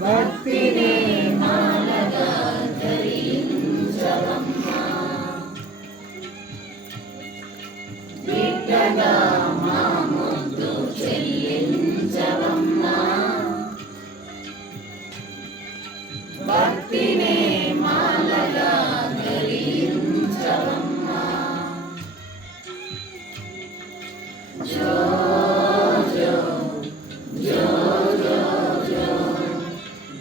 भक्ति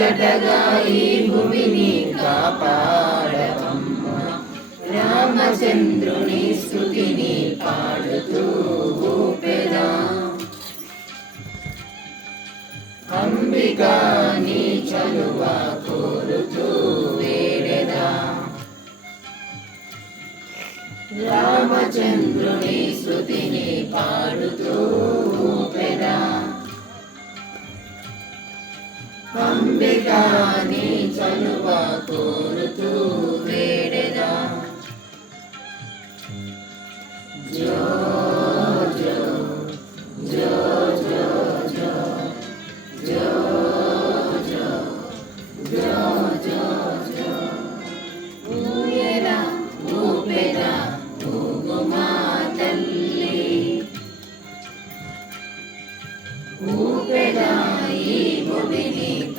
ముచ్చటగా ఈ భూమిని కాపాడకమ్మ రామచంద్రుని స్థుతిని పా అంబికా We need.